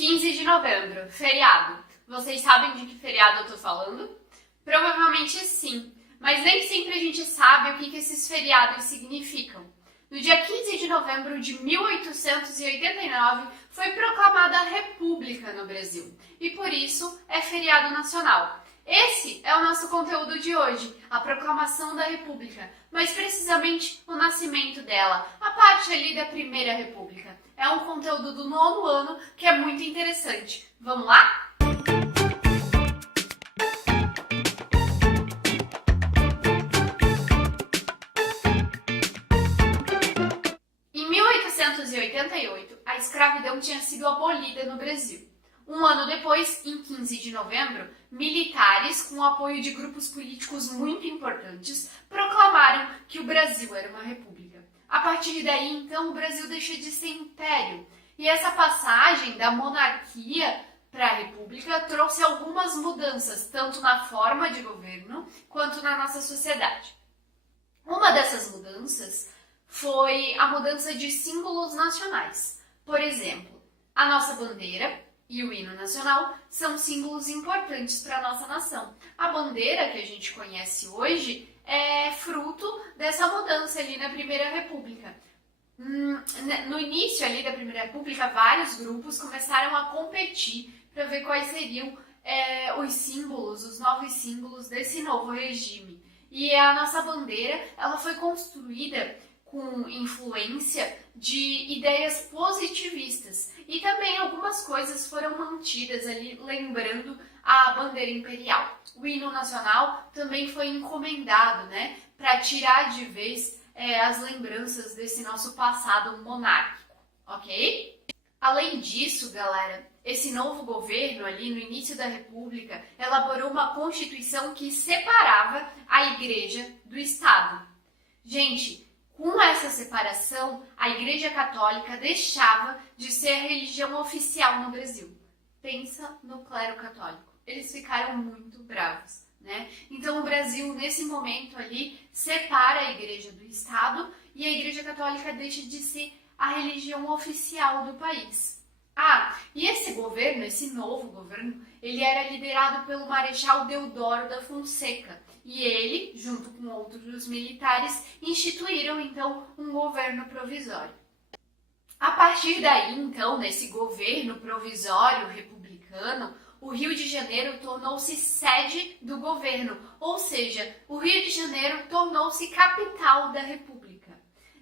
15 de novembro, feriado. Vocês sabem de que feriado eu tô falando? Provavelmente sim, mas nem sempre a gente sabe o que esses feriados significam. No dia 15 de novembro de 1889, foi proclamada a República no Brasil, e por isso é feriado nacional. Esse é o nosso conteúdo de hoje, a proclamação da República, mas precisamente o nascimento dela, a parte ali da Primeira República. É um conteúdo do 9º ano que é muito interessante. Vamos lá? Em 1888, a escravidão tinha sido abolida no Brasil. Um ano depois, em 15 de novembro, militares, com o apoio de grupos políticos muito importantes, proclamaram que o Brasil era uma república. A partir daí, então, o Brasil deixa de ser império. E essa passagem da monarquia para a república trouxe algumas mudanças, tanto na forma de governo quanto na nossa sociedade. Uma dessas mudanças foi a mudança de símbolos nacionais. Por exemplo, a nossa bandeira e o hino nacional são símbolos importantes para a nossa nação. A bandeira que a gente conhece hoje é fruto dessa mudança ali na Primeira República. No início ali da Primeira República, vários grupos começaram a competir para ver quais seriam os símbolos, os novos símbolos desse novo regime. E a nossa bandeira, ela foi construída com influência de ideias positivistas. E também algumas coisas foram mantidas ali, lembrando a bandeira imperial. O hino nacional também foi encomendado, para tirar de vez as lembranças desse nosso passado monárquico, ok? Além disso, galera, esse novo governo ali no início da República elaborou uma constituição que separava a Igreja do Estado. Gente, com essa separação, a Igreja Católica deixava de ser a religião oficial no Brasil. Pensa no clero católico. Eles ficaram muito bravos, Então o Brasil, nesse momento ali, separa a Igreja do Estado e a Igreja Católica deixa de ser a religião oficial do país. E esse governo, esse novo governo, ele era liderado pelo Marechal Deodoro da Fonseca. E ele, junto com outros militares, instituíram, então, um governo provisório. A partir daí, então, nesse governo provisório republicano, o Rio de Janeiro tornou-se sede do governo, ou seja, o Rio de Janeiro tornou-se capital da República.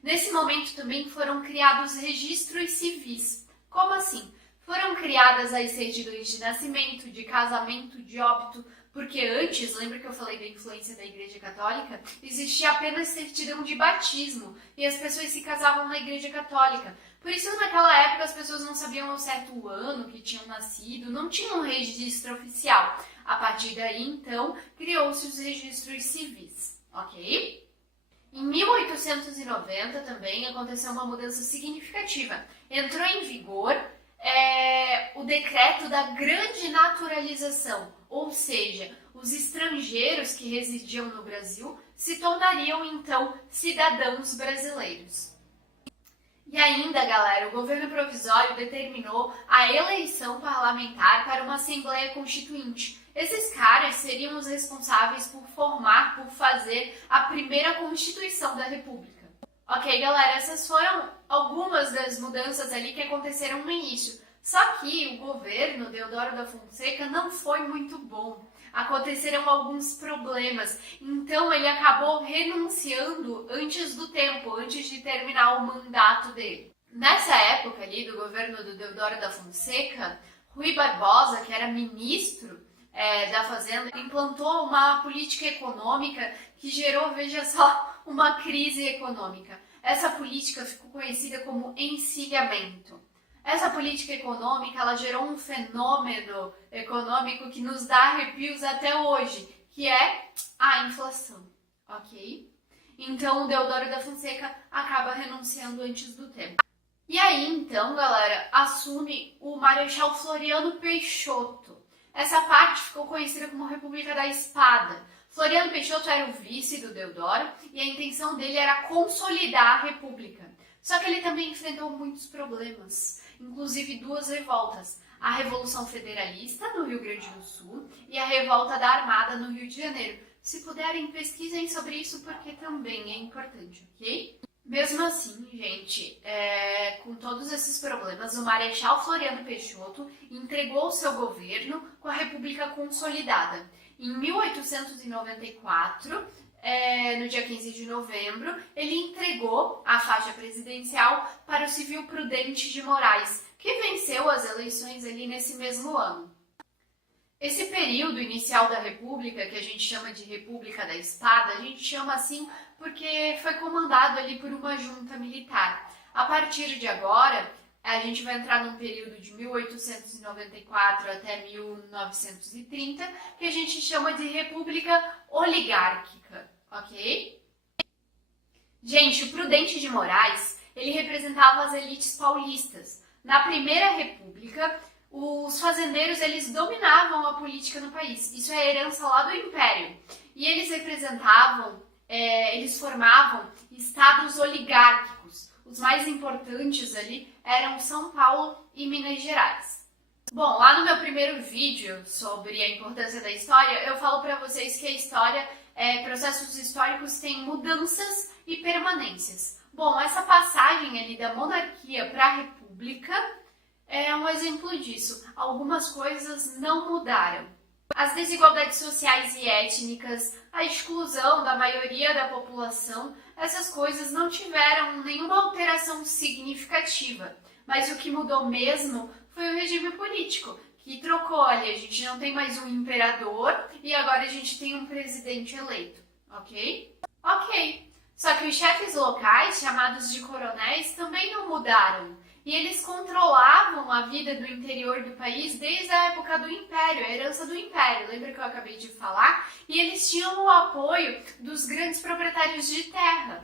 Nesse momento também foram criados registros civis. Como assim? Foram criadas as certidões de nascimento, de casamento, de óbito, porque antes, lembra que eu falei da influência da Igreja Católica? Existia apenas certidão de batismo e as pessoas se casavam na Igreja Católica. Por isso, naquela época, as pessoas não sabiam ao certo o ano que tinham nascido, não tinham um registro oficial. A partir daí, então, criou-se os registros civis, ok? Em 1890 também aconteceu uma mudança significativa. Entrou em vigor o decreto da grande naturalização, ou seja, os estrangeiros que residiam no Brasil se tornariam então cidadãos brasileiros. E ainda, galera, o governo provisório determinou a eleição parlamentar para uma Assembleia Constituinte. Esses caras seriam os responsáveis por fazer a primeira Constituição da República. Ok, galera, essas foram algumas das mudanças ali que aconteceram no início. Só que o governo Deodoro da Fonseca não foi muito bom. Aconteceram alguns problemas, então ele acabou renunciando antes do tempo, antes de terminar o mandato dele. Nessa época ali do governo do Deodoro da Fonseca, Rui Barbosa, que era ministro da Fazenda, implantou uma política econômica que gerou, veja só, uma crise econômica. Essa política ficou conhecida como encilhamento. Essa política econômica, ela gerou um fenômeno econômico que nos dá arrepios até hoje, que é a inflação, ok? Então, o Deodoro da Fonseca acaba renunciando antes do tempo. E aí, então, galera, assume o Marechal Floriano Peixoto. Essa parte ficou conhecida como República da Espada. Floriano Peixoto era o vice do Deodoro e a intenção dele era consolidar a República. Só que ele também enfrentou muitos problemas, inclusive 2 revoltas. a Revolução Federalista no Rio Grande do Sul e a Revolta da Armada no Rio de Janeiro. Se puderem, pesquisem sobre isso porque também é importante, ok? Mesmo assim, gente, com todos esses problemas, o Marechal Floriano Peixoto entregou o seu governo com a República consolidada. Em 1894, no dia 15 de novembro, ele entregou a faixa presidencial para o civil Prudente de Moraes, que venceu as eleições ali nesse mesmo ano. Esse período inicial da República, que a gente chama de República da Espada, a gente chama assim porque foi comandado ali por uma junta militar. A partir de agora, a gente vai entrar num período de 1894 até 1930, que a gente chama de República Oligárquica, ok? Gente, o Prudente de Moraes, ele representava as elites paulistas. Na Primeira República, os fazendeiros, eles dominavam a política no país. Isso é herança lá do Império. E eles eles formavam estados oligárquicos. Os mais importantes ali eram São Paulo e Minas Gerais. Bom, lá no meu primeiro vídeo sobre a importância da história, eu falo para vocês que a história, processos históricos têm mudanças e permanências. Bom, essa passagem ali da monarquia para a república é um exemplo disso. Algumas coisas não mudaram. As desigualdades sociais e étnicas, a exclusão da maioria da população, essas coisas não tiveram nenhuma alteração significativa. Mas o que mudou mesmo foi o regime político, que trocou ali. A gente não tem mais um imperador e agora a gente tem um presidente eleito, ok? Ok. Só que os chefes locais, chamados de coronéis, também não mudaram. E eles controlavam a vida do interior do país desde a época do Império, a herança do Império, lembra que eu acabei de falar? E eles tinham o apoio dos grandes proprietários de terra.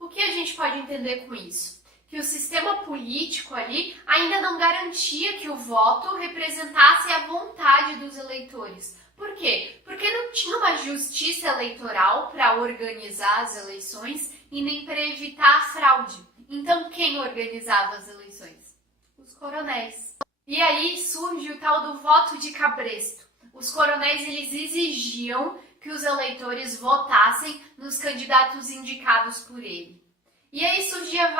O que a gente pode entender com isso? Que o sistema político ali ainda não garantia que o voto representasse a vontade dos eleitores. Por quê? Porque não tinha uma justiça eleitoral para organizar as eleições e nem para evitar a fraude. Então, quem organizava as eleições? Os coronéis. E aí surge o tal do voto de cabresto. Os coronéis, eles exigiam que os eleitores votassem nos candidatos indicados por ele. E aí surgia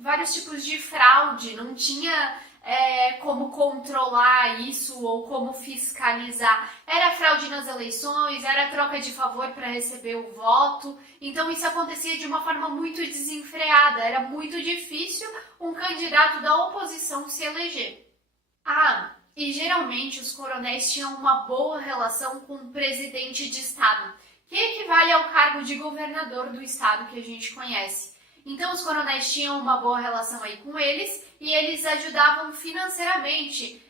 vários tipos de fraude, não tinha como controlar isso ou como fiscalizar. Era fraude nas eleições, era troca de favor para receber o voto. Então isso acontecia de uma forma muito desenfreada. Era muito difícil um candidato da oposição se eleger. E geralmente os coronéis tinham uma boa relação com o presidente de estado, que equivale ao cargo de governador do estado que a gente conhece. Então os coronéis tinham uma boa relação aí com eles e eles ajudavam financeiramente,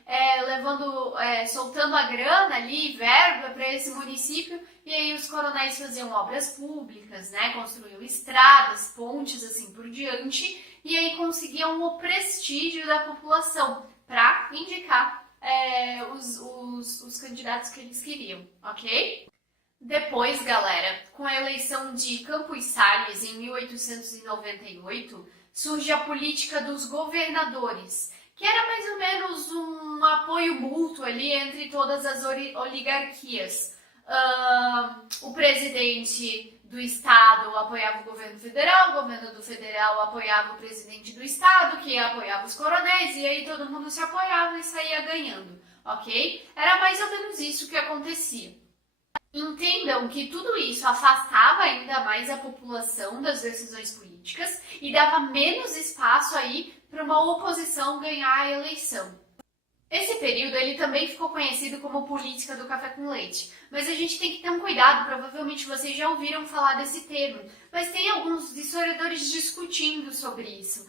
soltando a grana ali, verba para esse município, e aí os coronéis faziam obras públicas, né, construíam estradas, pontes, assim por diante, e aí conseguiam o prestígio da população para indicar os candidatos que eles queriam, ok? Depois, galera, com a eleição de Campos Salles em 1898, surge a política dos governadores, que era mais ou menos um apoio mútuo ali entre todas as oligarquias. O presidente do estado apoiava o governo do federal apoiava o presidente do estado, que apoiava os coronéis, e aí todo mundo se apoiava e saía ganhando, ok? Era mais ou menos isso que acontecia. Entendam que tudo isso afastava ainda mais a população das decisões políticas e dava menos espaço aí para uma oposição ganhar a eleição. Esse período ele também ficou conhecido como política do café com leite, mas a gente tem que ter um cuidado, provavelmente vocês já ouviram falar desse termo, mas tem alguns historiadores discutindo sobre isso,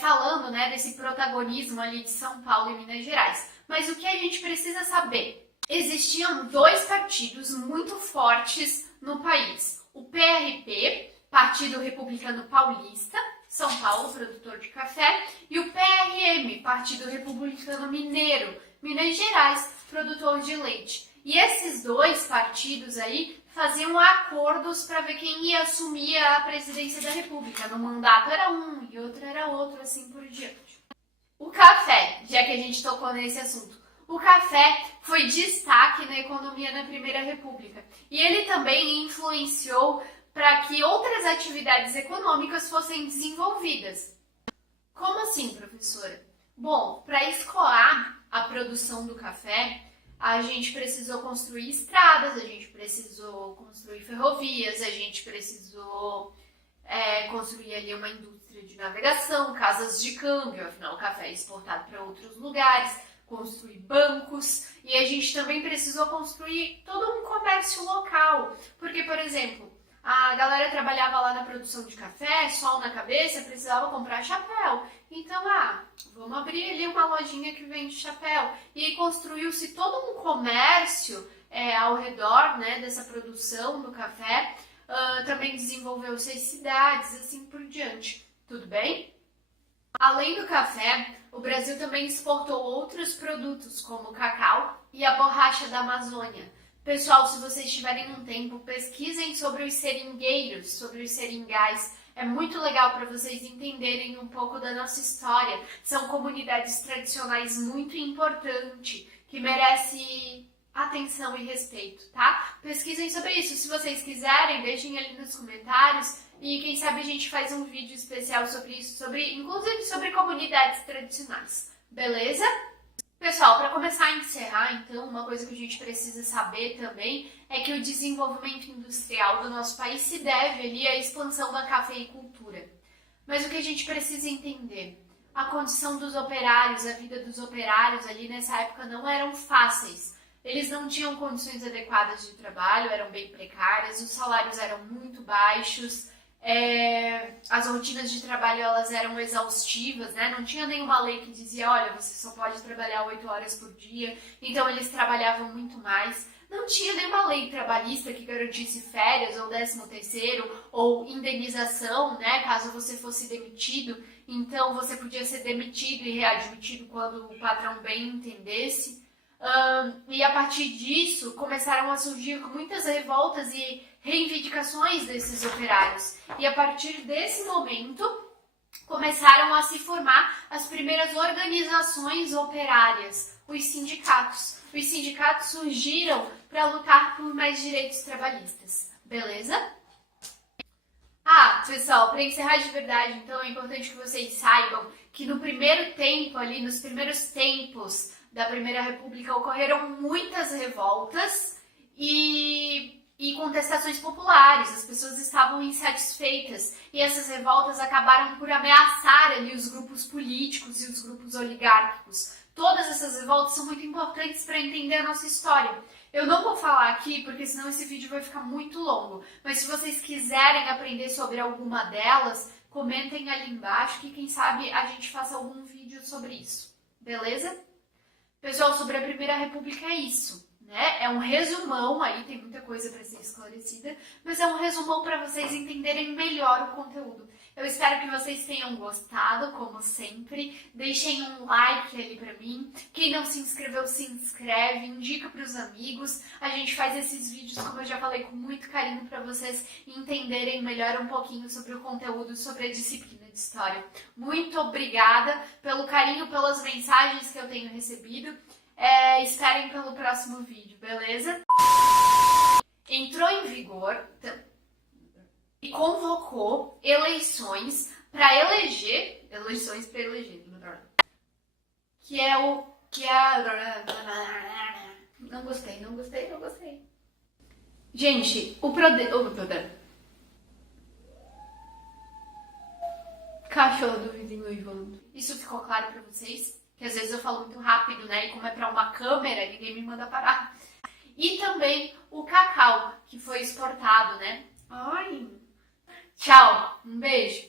falando, né, desse protagonismo ali de São Paulo e Minas Gerais. Mas o que a gente precisa saber? Existiam dois partidos muito fortes no país. O PRP, Partido Republicano Paulista, São Paulo, produtor de café, e o PRM, Partido Republicano Mineiro, Minas Gerais, produtor de leite. E esses dois partidos aí faziam acordos para ver quem ia assumir a presidência da República. No mandato era um e outro era outro, assim por diante. O café, já que a gente tocou nesse assunto, o café foi destaque na economia na Primeira República e ele também influenciou para que outras atividades econômicas fossem desenvolvidas. Como assim, professora? Bom, para escoar a produção do café, a gente precisou construir estradas, a gente precisou construir ferrovias, a gente precisou construir ali uma indústria de navegação, casas de câmbio, afinal o café é exportado para outros lugares, construir bancos e a gente também precisou construir todo um comércio local, porque, por exemplo, a galera trabalhava lá na produção de café, sol na cabeça, precisava comprar chapéu. Então, vamos abrir ali uma lojinha que vende chapéu. E aí construiu-se todo um comércio ao redor, né, dessa produção do café. Também desenvolveu-se as cidades, assim por diante. Tudo bem? Além do café, o Brasil também exportou outros produtos, como o cacau e a borracha da Amazônia. Pessoal, se vocês tiverem um tempo, pesquisem sobre os seringueiros, sobre os seringais. É muito legal para vocês entenderem um pouco da nossa história. São comunidades tradicionais muito importantes, que merecem atenção e respeito, tá? Pesquisem sobre isso. Se vocês quiserem, deixem ali nos comentários e quem sabe a gente faz um vídeo especial sobre isso, inclusive sobre comunidades tradicionais. Beleza? Pessoal, para começar a encerrar, então, uma coisa que a gente precisa saber também é que o desenvolvimento industrial do nosso país se deve ali à expansão da cafeicultura. Mas o que a gente precisa entender? A condição dos operários, a vida dos operários ali nessa época não eram fáceis. Eles não tinham condições adequadas de trabalho, eram bem precárias, os salários eram muito baixos, as rotinas de trabalho elas eram exaustivas, né? Não tinha nenhuma lei que dizia, olha, você só pode trabalhar 8 horas por dia, então eles trabalhavam muito mais. Não tinha nenhuma lei trabalhista que garantisse férias ou 13º ou indenização, né? Caso você fosse demitido, então você podia ser demitido e readmitido quando o patrão bem entendesse. E a partir disso começaram a surgir muitas revoltas e reivindicações desses operários. E a partir desse momento começaram a se formar as primeiras organizações operárias, os sindicatos. Os sindicatos surgiram para lutar por mais direitos trabalhistas. Beleza? Pessoal, para encerrar de verdade, então, é importante que vocês saibam que no primeiro tempo ali, nos primeiros tempos da Primeira República, ocorreram muitas revoltas e contestações populares. As pessoas estavam insatisfeitas e essas revoltas acabaram por ameaçar ali os grupos políticos e os grupos oligárquicos. Todas essas revoltas são muito importantes para entender a nossa história. Eu não vou falar aqui, porque senão esse vídeo vai ficar muito longo, mas se vocês quiserem aprender sobre alguma delas, comentem ali embaixo que quem sabe a gente faça algum vídeo sobre isso. Beleza? Pessoal, sobre a Primeira República é isso, né? É um resumão, aí tem muita coisa para ser esclarecida, mas é um resumão para vocês entenderem melhor o conteúdo. Eu espero que vocês tenham gostado, como sempre. Deixem um like ali pra mim. Quem não se inscreveu, se inscreve, indica pros amigos. A gente faz esses vídeos, como eu já falei, com muito carinho para vocês entenderem melhor um pouquinho sobre o conteúdo, sobre a disciplina de História. Muito obrigada pelo carinho, pelas mensagens que eu tenho recebido. Esperem pelo próximo vídeo, beleza? Entrou em vigor e convocou eleições para eleger, não gostei. Gente, cachorro do vizinho uivando. Isso ficou claro para vocês? Que às vezes eu falo muito rápido, né? E como é para uma câmera, ninguém me manda parar. E também o cacau, que foi exportado, né? Ai. Tchau, um beijo.